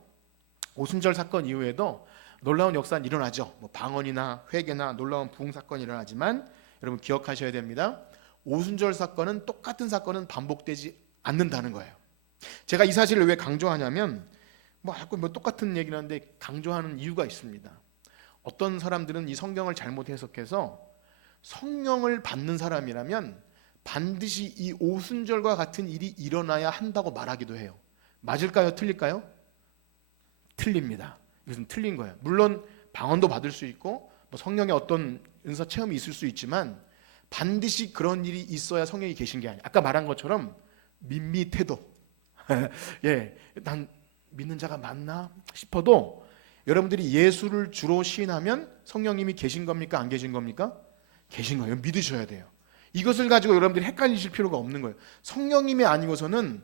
오순절 사건 이후에도 놀라운 역사는 일어나죠. 뭐 방언이나 회개나 놀라운 부흥 사건이 일어나지만 여러분 기억하셔야 됩니다. 오순절 사건은 똑같은 사건은 반복되지 않는다는 거예요. 제가 이 사실을 왜 강조하냐면 뭐 자꾸 뭐 똑같은 얘기를 하는데 강조하는 이유가 있습니다. 어떤 사람들은 이 성경을 잘못 해석해서 성령을 받는 사람이라면 반드시 이 오순절과 같은 일이 일어나야 한다고 말하기도 해요. 맞을까요? 틀릴까요? 틀립니다. 이것은 틀린 거예요. 물론 방언도 받을 수 있고 뭐 성령의 어떤 은사 체험이 있을 수 있지만 반드시 그런 일이 있어야 성령이 계신 게 아니에요. 아까 말한 것처럼 밋밋해도 예, 난 믿는 자가 맞나 싶어도 여러분들이 예수를 주로 시인하면 성령님이 계신 겁니까? 안 계신 겁니까? 계신 거예요. 믿으셔야 돼요. 이것을 가지고 여러분들이 헷갈리실 필요가 없는 거예요. 성령님이 아니고서는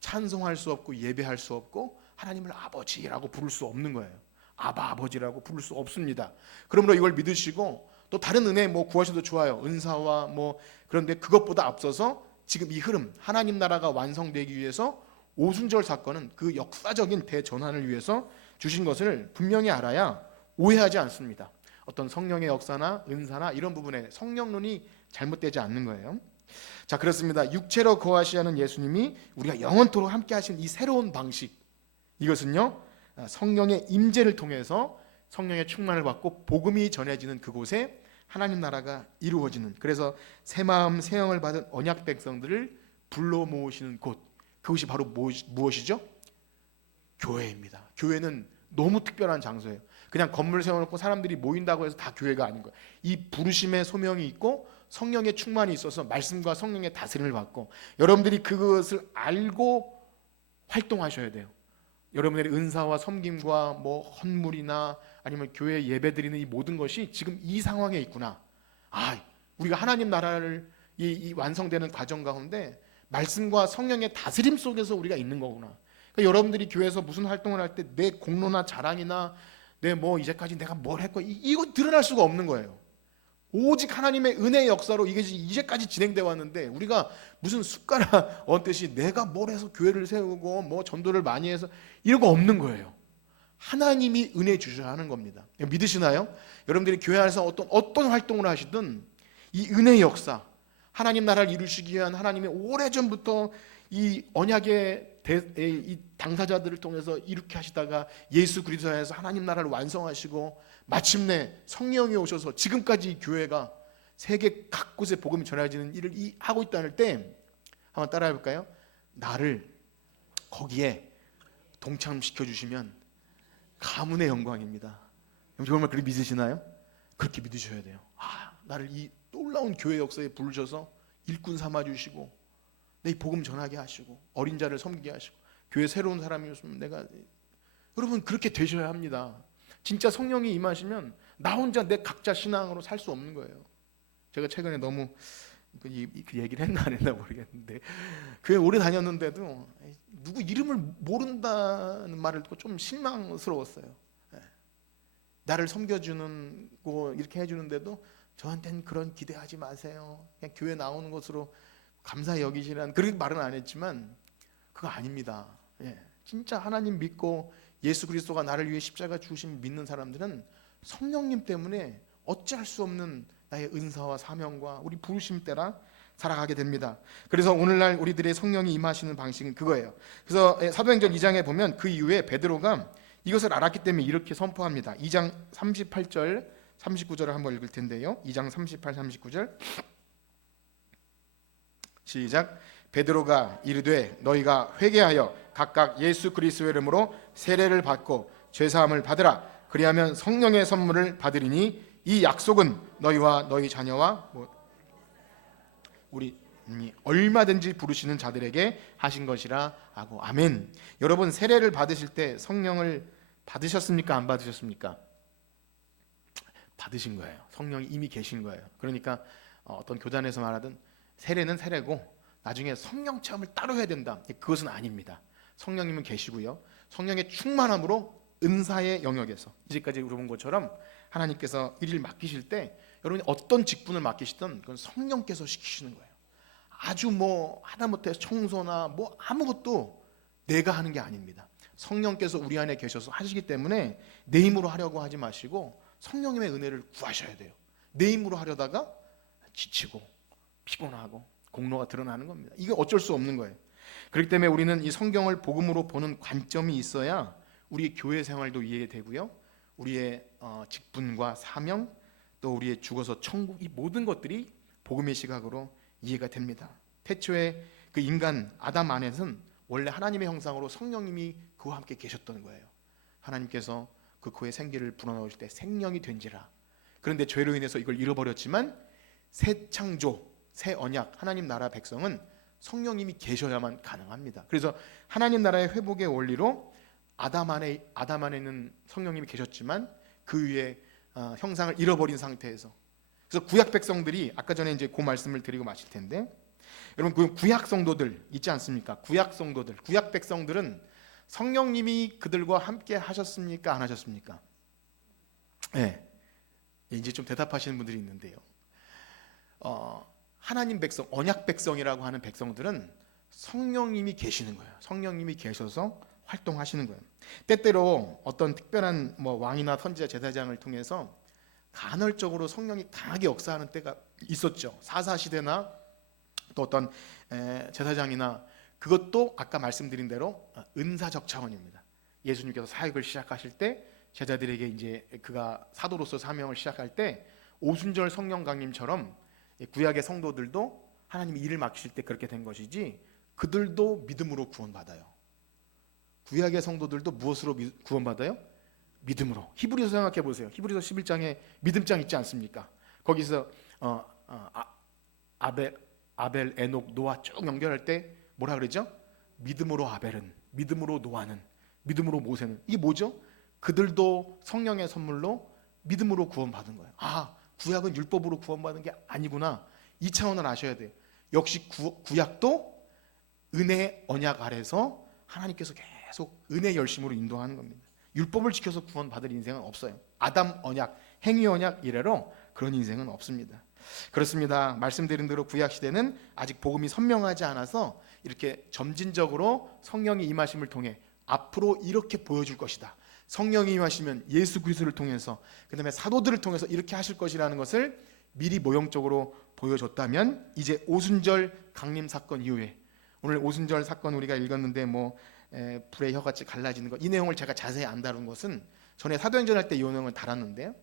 찬송할 수 없고 예배할 수 없고 하나님을 아버지라고 부를 수 없는 거예요. 아버지라고 부를 수 없습니다. 그러므로 이걸 믿으시고 또 다른 은혜 뭐 구하셔도 좋아요. 은사와 뭐 그런데 그것보다 앞서서 지금 이 흐름, 하나님 나라가 완성되기 위해서 오순절 사건은 그 역사적인 대전환을 위해서 주신 것을 분명히 알아야 오해하지 않습니다. 어떤 성령의 역사나 은사나 이런 부분에 성령론이 잘못되지 않는 거예요. 자, 그렇습니다. 육체로 거하시는 예수님이 우리가 영원토록 함께 하신 이 새로운 방식, 이것은요 성령의 임재를 통해서 성령의 충만을 받고 복음이 전해지는 그곳에 하나님 나라가 이루어지는, 그래서 새 마음 새 영을 받은 언약 백성들을 불러 모으시는 곳, 그것이 바로 무엇이죠? 교회입니다. 교회는 너무 특별한 장소예요. 그냥 건물 세워놓고 사람들이 모인다고 해서 다 교회가 아닌 거예요. 이 부르심의 소명이 있고 성령의 충만이 있어서 말씀과 성령의 다스림을 받고 여러분들이 그것을 알고 활동하셔야 돼요. 여러분들의 은사와 섬김과 뭐 헌물이나 아니면 교회 예배드리는 이 모든 것이 지금 이 상황에 있구나. 아, 우리가 하나님 나라를 이 완성되는 과정 가운데 말씀과 성령의 다스림 속에서 우리가 있는 거구나. 그러니까 여러분들이 교회에서 무슨 활동을 할 때 내 공로나 자랑이나 내 뭐 이제까지 내가 뭘 했고 이거 드러날 수가 없는 거예요. 오직 하나님의 은혜의 역사로 이게 이제까지 진행되어 왔는데 우리가 무슨 숟가락 얹듯이 내가 뭘 해서 교회를 세우고 뭐 전도를 많이 해서 이런 거 없는 거예요. 하나님이 은혜 주셔야 하는 겁니다. 믿으시나요? 여러분들이 교회 안에서 어떤 활동을 하시든 이 은혜의 역사, 하나님 나라를 이루시기 위한 하나님의 오래전부터 이 언약의 이 당사자들을 통해서 이렇게 하시다가 예수 그리스도 안에서 하나님 나라를 완성하시고 마침내 성령이 오셔서 지금까지 교회가 세계 각곳에 복음이 전해지는 일을 하고 있다는 때 한번 따라해 볼까요? 나를 거기에 동참시켜 주시면 가문의 영광입니다. 정말 그렇게 믿으시나요? 그렇게 믿으셔야 돼요. 아, 나를 이 놀라운 교회 역사에 부르셔서 일꾼 삼아 주시고 내 복음 전하게 하시고 어린 자를 섬기게 하시고 교회 새로운 사람이었으면 내가, 여러분 그렇게 되셔야 합니다. 진짜 성령이 임하시면 나 혼자 내 각자 신앙으로 살 수 없는 거예요. 제가 최근에 너무 그 얘기를 했나 안 했나 모르겠는데 교회 오래 다녔는데도 누구 이름을 모른다는 말을 듣고 좀 실망스러웠어요. 나를 섬겨주는 거 이렇게 해주는데도 저한테는 그런 기대하지 마세요. 그냥 교회 나오는 것으로 감사히 여기시라는 그렇게 말은 안 했지만 그거 아닙니다. 진짜 하나님 믿고 예수 그리스도가 나를 위해 십자가 죽으신 믿는 사람들은 성령님 때문에 어찌할 수 없는 나의 은사와 사명과 우리 부르심 따라 살아가게 됩니다. 그래서 오늘날 우리들의 성령이 임하시는 방식은 그거예요. 그래서 사도행전 2장에 보면 그 이후에 베드로가 이것을 알았기 때문에 이렇게 선포합니다. 2장 38절 39절을 한번 읽을 텐데요. 2장 38, 39절 시작. 베드로가 이르되 너희가 회개하여 각각 예수 그리스도의 이름으로 세례를 받고 죄사함을 받으라. 그리하면 성령의 선물을 받으리니 이 약속은 너희와 너희 자녀와 우리 얼마든지 부르시는 자들에게 하신 것이라 하고 아멘. 여러분 세례를 받으실 때 성령을 받으셨습니까? 안 받으셨습니까? 받으신 거예요. 성령이 이미 계신 거예요. 그러니까 어떤 교단에서 말하던 세례는 세례고 나중에 성령 체험을 따로 해야 된다. 그것은 아닙니다. 성령님은 계시고요. 성령의 충만함으로 은사의 영역에서 이제까지 우리 본 것처럼 하나님께서 일을 맡기실 때 여러분이 어떤 직분을 맡기시든 그건 성령께서 시키시는 거예요. 아주 하다못해 청소나 아무것도 내가 하는 게 아닙니다. 성령께서 우리 안에 계셔서 하시기 때문에 내 힘으로 하려고 하지 마시고 성령님의 은혜를 구하셔야 돼요. 내 힘으로 하려다가 지치고 피곤하고 공로가 드러나는 겁니다. 이게 어쩔 수 없는 거예요. 그렇기 때문에 우리는 이 성경을 복음으로 보는 관점이 있어야 우리 교회 생활도 이해되고요. 우리의 직분과 사명 또 우리의 죽어서 천국 이 모든 것들이 복음의 시각으로 이해가 됩니다. 태초에 그 인간 아담 안에는 원래 하나님의 형상으로 성령님이 그와 함께 계셨던 거예요. 하나님께서 그의 생기를 불어넣으실 때 생명이 된지라. 그런데 죄로 인해서 이걸 잃어버렸지만 새 창조, 새 언약, 하나님 나라 백성은 성령님이 계셔야만 가능합니다. 그래서 하나님 나라의 회복의 원리로 아담 안에는 성령님이 계셨지만 그 위에 형상을 잃어버린 상태에서 그래서 구약 백성들이 아까 전에 이제 그 말씀을 드리고 마칠 텐데 여러분 그 구약 성도들 있지 않습니까? 구약 성도들, 구약 백성들은 성령님이 그들과 함께 하셨습니까? 안 하셨습니까? 네. 이제 좀 대답하시는 분들이 있는데요. 하나님 백성, 언약 백성이라고 하는 백성들은 성령님이 계시는 거예요. 성령님이 계셔서 활동하시는 거예요. 때때로 어떤 특별한 왕이나 선지자 제사장을 통해서 간헐적으로 성령이 강하게 역사하는 때가 있었죠. 사사 시대나 또 어떤 제사장이나 그것도 아까 말씀드린 대로 은사적 차원입니다. 예수님께서 사역을 시작하실 때 제자들에게 이제 그가 사도로서 사명을 시작할 때 오순절 성령 강림처럼 구약의 성도들도 하나님이 일을 맡기실 때 그렇게 된 것이지 그들도 믿음으로 구원받아요. 구약의 성도들도 무엇으로 구원받아요? 믿음으로. 히브리서 생각해 보세요. 히브리서 11장에 믿음장 있지 않습니까? 거기서 아벨, 에녹, 노아 쭉 연결할 때 뭐라 그러죠? 믿음으로 아벨은, 믿음으로 노아는, 믿음으로 모세는. 이게 뭐죠? 그들도 성령의 선물로 믿음으로 구원받은 거예요. 구약은 율법으로 구원받은 게 아니구나. 이 차원을 아셔야 돼요. 역시 구약도 은혜 언약 아래서 하나님께서 계속 은혜 열심으로 인도하는 겁니다. 율법을 지켜서 구원받을 인생은 없어요. 아담 언약, 행위 언약 이래로 그런 인생은 없습니다. 그렇습니다. 말씀드린 대로 구약 시대는 아직 복음이 선명하지 않아서 이렇게 점진적으로 성령이 임하심을 통해 앞으로 이렇게 보여줄 것이다. 성령이 임하시면 예수 그리스도를 통해서 그다음에 사도들을 통해서 이렇게 하실 것이라는 것을 미리 모형적으로 보여줬다면 이제 오순절 강림 사건 이후에 오늘 오순절 사건 우리가 읽었는데 불의 혀같이 갈라지는 것 이 내용을 제가 자세히 안 다룬 것은 전에 사도행전 할 때 이 내용을 다뤘는데요.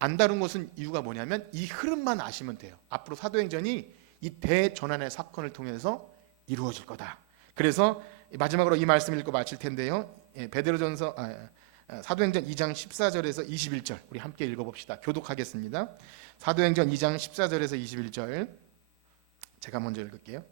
안 다룬 것은 이유가 뭐냐면 이 흐름만 아시면 돼요. 앞으로 사도행전이 이 대전환의 사건을 통해서 이루어질 거다. 그래서 마지막으로 이 말씀을 읽고 마칠 텐데요. 베드로전서 사도행전 2장 14절에서 21절 우리 함께 읽어봅시다. 교독하겠습니다. 사도행전 2장 14절에서 21절 제가 먼저 읽을게요.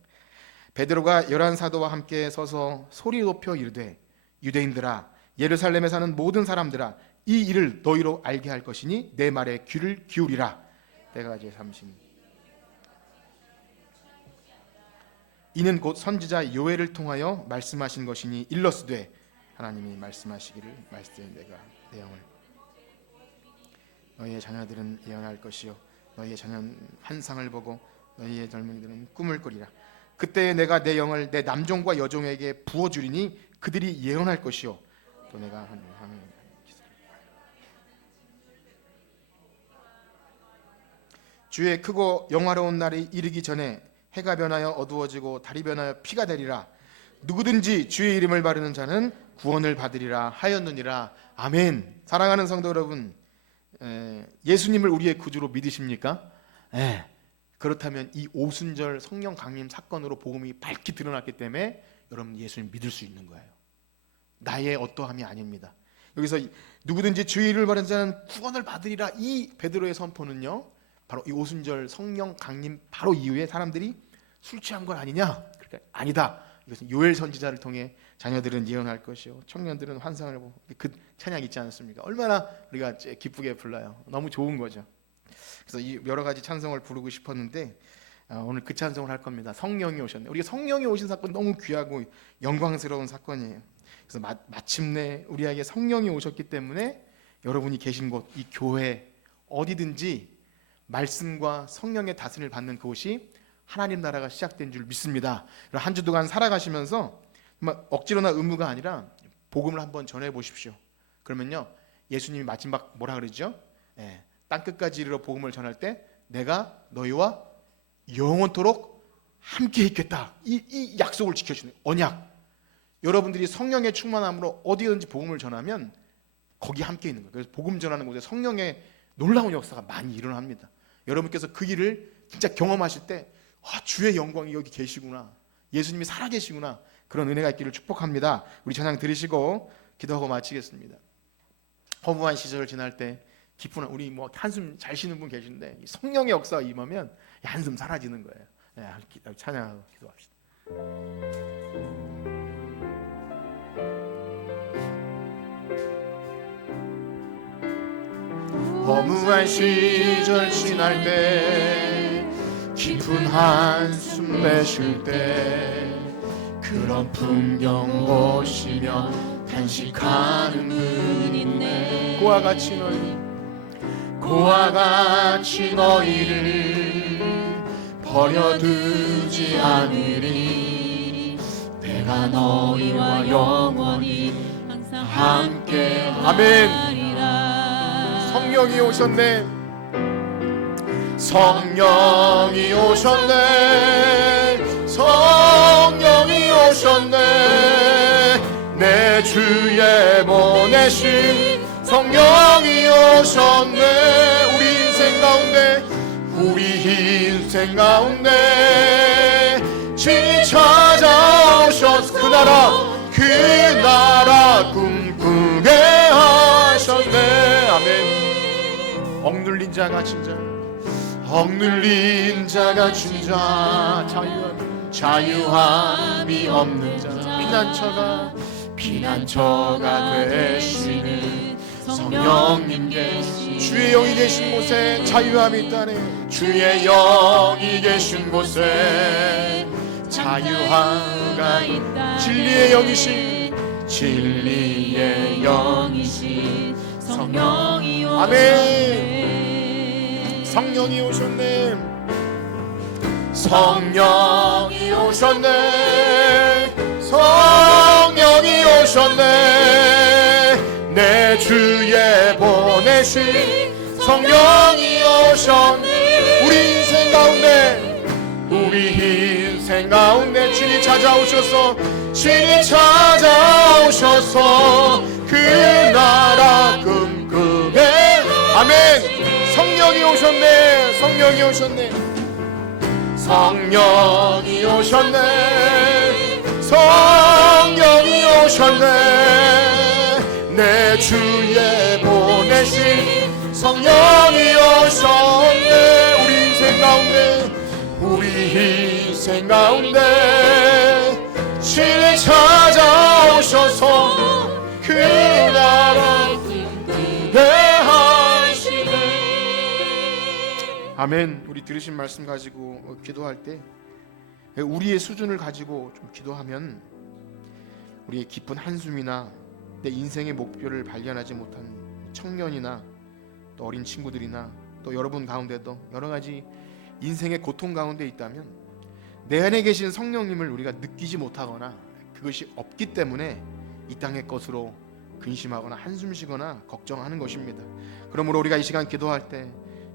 베드로가 11사도와 함께 서서 소리 높여 이르되 유대인들아 예루살렘에 사는 모든 사람들아 이 일을 너희로 알게 할 것이니 내 말에 귀를 기울이라. 때가 이제 삼신. 이는 곧 선지자 요엘을 통하여 말씀하신 것이니 일러스되 하나님이 말씀하시기를 말씀에 내가 내 영을 너희의 자녀들은 예언할 것이요 너희의 자녀는 환상을 보고 너희의 젊은이들은 꿈을 꾸리라. 그때 내가 내 영을 내 남종과 여종에게 부어주리니 그들이 예언할 것이요 또 내가 주의 크고 영화로운 날이 이르기 전에 해가 변하여 어두워지고 달이 변하여 피가 되리라. 누구든지 주의 이름을 바르는 자는 구원을 받으리라 하였느니라. 아멘. 사랑하는 성도 여러분, 예수님을 우리의 구주로 믿으십니까? 그렇다면 이 오순절 성령 강림 사건으로 복음이 밝히 드러났기 때문에 여러분 예수님 믿을 수 있는 거예요. 나의 어떠함이 아닙니다. 여기서 누구든지 주의 이름을 바르는 자는 구원을 받으리라, 이 베드로의 선포는요, 바로 이 오순절 성령 강림 바로 이후에 사람들이 술 취한 건 아니냐? 그러니까 아니다. 이것은 요엘 선지자를 통해 자녀들은 예언할 것이요 청년들은 환상을 보고, 그 찬양 있지 않습니까? 얼마나 우리가 기쁘게 불러요. 너무 좋은 거죠. 그래서 이 여러 가지 찬송을 부르고 싶었는데 오늘 그 찬송을 할 겁니다. 성령이 오셨네. 우리가 성령이 오신 사건 너무 귀하고 영광스러운 사건이에요. 그래서 마침내 우리에게 성령이 오셨기 때문에 여러분이 계신 곳, 이 교회 어디든지 말씀과 성령의 다스림을 받는 그곳이 하나님 나라가 시작된 줄 믿습니다. 한 주 동안 살아가시면서 억지로나 의무가 아니라 복음을 한번 전해 보십시오. 그러면요, 예수님이 마지막 뭐라 그러죠? 땅끝까지 이르러 복음을 전할 때 내가 너희와 영원토록 함께 있겠다. 이 약속을 지켜주는 언약. 여러분들이 성령의 충만함으로 어디든지 복음을 전하면 거기 함께 있는 거예요. 그래서 복음 전하는 곳에 성령의 놀라운 역사가 많이 일어납니다. 여러분께서 그 일을 진짜 경험하실 때 주의 영광이 여기 계시구나, 예수님이 살아계시구나, 그런 은혜가 있기를 축복합니다. 우리 찬양 들으시고 기도하고 마치겠습니다. 허무한 시절을 지날 때 기쁜, 우리 한숨 잘 쉬는 분 계신데 성령의 역사가 임하면 한숨 사라지는 거예요. 찬양하고 기도합시다. 허무한 시절 지날 때 깊은 한숨 내쉴 때 그런 풍경 보시며 탄식하는 분 있네. 고와 같이 너희를 버려두지 않으리. 내가 너희와 영원히 항상 함께. 아멘. 성령이 오셨네. 성령이 오셨네. 성령이 오셨네. 내 주에 보내신 성령이 오셨네. 우리 인생 가운데 진히 찾아오셔서 그 나라 꿈꾸게 하셨네. 아멘. 억눌린 자가 진 자, 자유함이 없는 자, 피난처가 되시는 성령님 계신, 주의 영이 계신 곳에 자유함이 있다네. 주의 영이 계신 곳에 자유함가 있다. 진리의 영이신 성령이 오셨네. 아멘. 성령이 오셨네. 성령이 오셨네. 내 주에 보내신 성령이 오셨네. 우리 인생 가운데 친히 찾아오셔서 그 나라 꿈꾸게. 아멘. 성령이 오셨네. 내 주에 보내신 성령이 오셨네. 우리 인생 가운데 친히 찾아오셔서 그 나라 아멘. 우리 들으신 말씀 가지고 기도할 때 우리의 수준을 가지고 좀 기도하면 우리의 깊은 한숨이나 내 인생의 목표를 발견하지 못한 청년이나 또 어린 친구들이나 또 여러분 가운데도 여러 가지 인생의 고통 가운데 있다면 내 안에 계신 성령님을 우리가 느끼지 못하거나 그것이 없기 때문에 이 땅의 것으로 근심하거나 한숨 쉬거나 걱정하는 것입니다. 그러므로 우리가 이 시간 기도할 때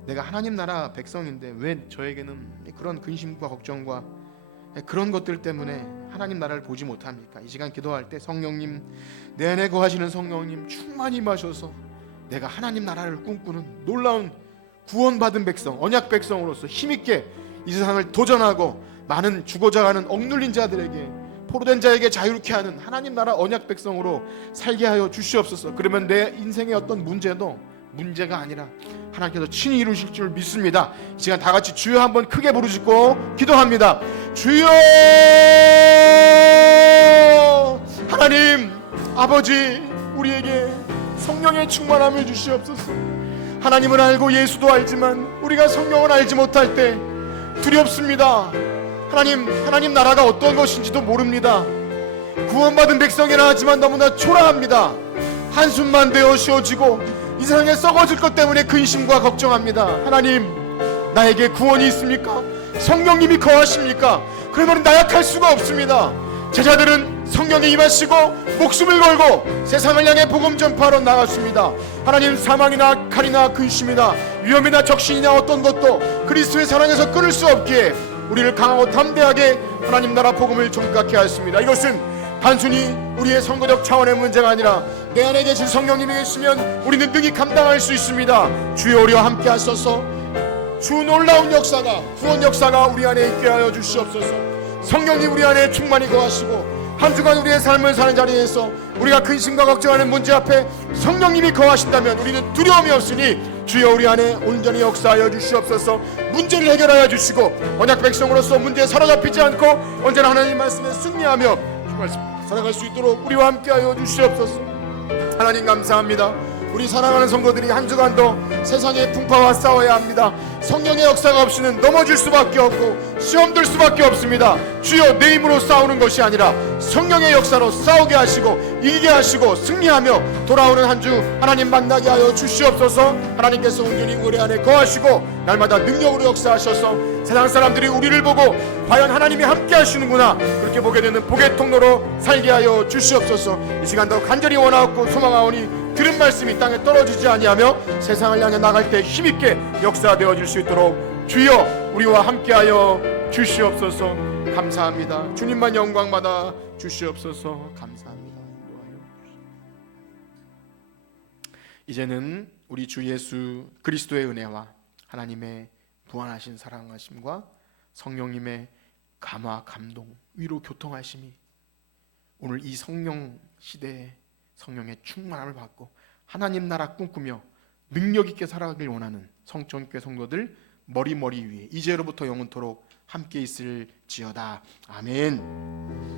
내가 하나님 나라 백성인데 왜 저에게는 그런 근심과 걱정과 그런 것들 때문에 하나님 나라를 보지 못합니까? 이 시간 기도할 때 성령님, 내 안에 거하시는 성령님 충만히 임하셔서 내가 하나님 나라를 꿈꾸는 놀라운 구원받은 백성, 언약 백성으로서 힘있게 이 세상을 도전하고 많은 죽어져 가는 억눌린 자들에게, 포로된 자에게 자유롭게 하는 하나님 나라 언약 백성으로 살게 하여 주시옵소서. 그러면 내 인생의 어떤 문제도 문제가 아니라 하나님께서 친히 이루실 줄 믿습니다. 이 시간 다 같이 주여 한번 크게 부르짖고 기도합니다. 주여! 하나님 아버지, 우리에게 성령의 충만함을 주시옵소서. 하나님을 알고 예수도 알지만 우리가 성령을 알지 못할 때 두렵습니다. 하나님 나라가 어떤 것인지도 모릅니다. 구원받은 백성이라 하지만 너무나 초라합니다. 한숨만 되어 쉬어지고 이 세상에 썩어질 것 때문에 근심과 걱정합니다. 하나님, 나에게 구원이 있습니까? 성령님이 거하십니까? 그러면 나약할 수가 없습니다. 제자들은 성령이 임하시고 목숨을 걸고 세상을 향해 복음 전파하러 나갔습니다. 하나님, 사망이나 칼이나 근심이나 위험이나 적신이나 어떤 것도 그리스도의 사랑에서 끊을 수 없기에 우리를 강하고 담대하게 하나님 나라 복음을 전가케 하였습니다. 이것은 단순히 우리의 선거적 차원의 문제가 아니라 내 안에 계신 성령님이 계시면 우리는 능히 감당할 수 있습니다. 주여, 우리와 함께 하소서. 주 놀라운 역사가, 구원 역사가 우리 안에 있게 하여 주시옵소서. 성령님 우리 안에 충만히 거하시고 한 주간 우리의 삶을 사는 자리에서 우리가 근심과 걱정하는 문제 앞에 성령님이 거하신다면 우리는 두려움이 없으니 주여, 우리 안에 온전히 역사하여 주시옵소서. 문제를 해결하여 주시고 언약 백성으로서 문제에 사로잡히지 않고 언제나 하나님 말씀에 승리하며 주 말씀 살아갈 수 있도록 우리와 함께하여 주시옵소서. 하나님 감사합니다. 우리 사랑하는 성도들이 한 주간도 세상의 풍파와 싸워야 합니다. 성령의 역사가 없이는 넘어질 수밖에 없고 시험들 수밖에 없습니다. 주여, 내 힘으로 싸우는 것이 아니라 성령의 역사로 싸우게 하시고 이기게 하시고 승리하며 돌아오는 한 주 하나님 만나게 하여 주시옵소서. 하나님께서 온전히 우리 안에 거하시고 날마다 능력으로 역사하셔서 세상 사람들이 우리를 보고 과연 하나님이 함께 하시는구나, 그렇게 보게 되는 복의 통로로 살게 하여 주시옵소서. 이 시간도 간절히 원하옵고 소망하오니 들은 말씀이 땅에 떨어지지 아니하며 세상을 향해 나갈 때 힘있게 역사되어질 수 있도록 주여, 우리와 함께하여 주시옵소서. 감사합니다. 주님만 영광받아 주시옵소서. 감사합니다. 이제는 우리 주 예수 그리스도의 은혜와 하나님의 무한하신 사랑하심과 성령님의 감화, 감동, 위로, 교통하심이 오늘 이 성령 시대에 성령의 충만함을 받고 하나님 나라 꿈꾸며 능력 있게 살아가길 원하는 성전교회 성도들 머리 위에 이제로부터 영원토록 함께 있을지어다. 아멘.